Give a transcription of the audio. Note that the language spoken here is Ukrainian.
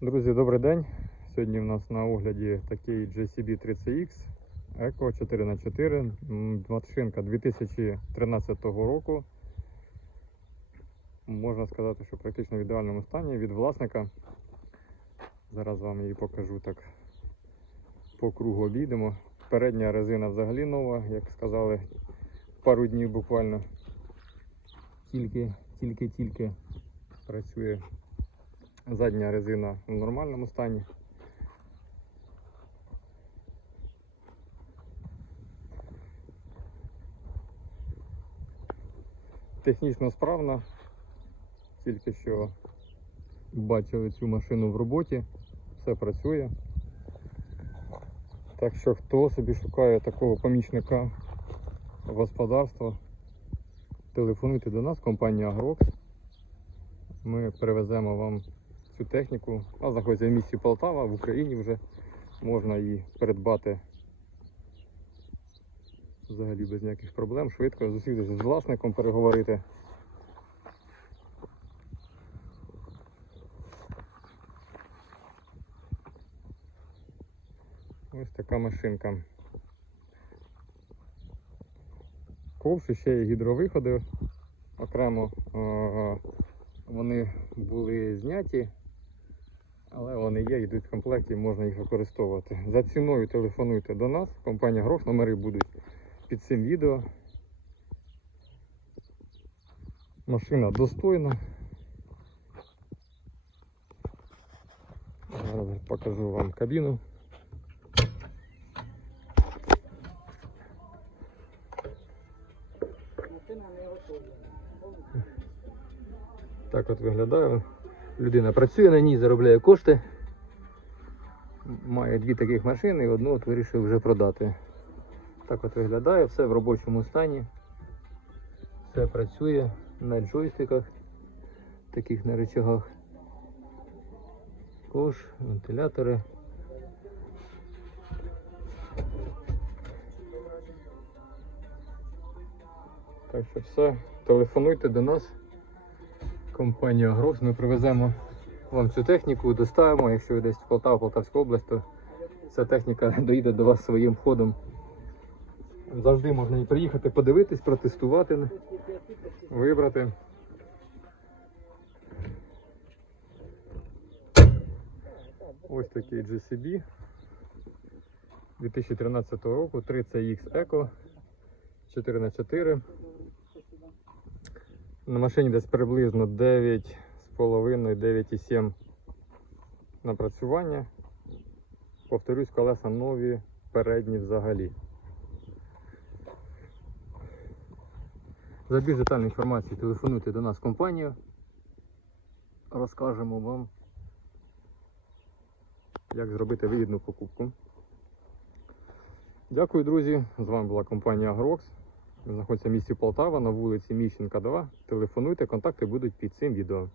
Друзі, добрий день. Сьогодні в нас на огляді такий JCB 30X Eco 4х4. М, Машинка 2013 року. Можна сказати, що практично в ідеальному стані від власника. Зараз вам її покажу так по кругу обійдемо. Передня резина взагалі нова, як сказали, пару днів буквально. Тільки, тільки, тільки працює Задня резина в нормальному стані. Технічно справна. Тільки що бачили цю машину в роботі. Все працює. Так що хто собі шукає такого помічника господарства, телефонуйте до нас, компанія Agrox. Ми перевеземо вам цю техніку. Вона знаходиться в місті Полтава, в Україні вже можна її придбати взагалі без ніяких проблем, швидко зустрітися з власником, переговорити. Ось така машинка. Ковш і ще є гідровиходи окремо. Е, Вони були зняті, але вони є, йдуть в комплекті, можна їх використовувати. За ціною телефонуйте до нас, компанія Грош, номери будуть під цим відео. Машина достойна. Зараз покажу вам кабіну. Так от виглядає. Людина працює на ній, заробляє кошти. Має дві таких машини і одну от вирішив вже продати. Так от виглядає, все в робочому стані. Все працює на джойстиках, таких на рычагах. Кош, вентилятори. Так що все, телефонуйте до нас компанія Грокс. Ми привеземо вам цю техніку, доставимо. Якщо ви десь в Полтава, Полтавська область, то ця техніка доїде до вас своїм ходом. Завжди можна і приїхати, подивитись, протестувати, вибрати. Ось такий GCB 2013 року, 30X Eco 4х4. На машині десь приблизно 9,5-9,7 напрацювання. Повторюсь, колеса нові, передні взагалі. За більш детальну інформацію телефонуйте до нас в компанію. Розкажемо вам, як зробити вигідну покупку. Дякую, друзі. З вами була компанія Agrox. Знаходиться в місті Полтава на вулиці Міщенка 2. Телефонуйте, контакти будуть під цим відео.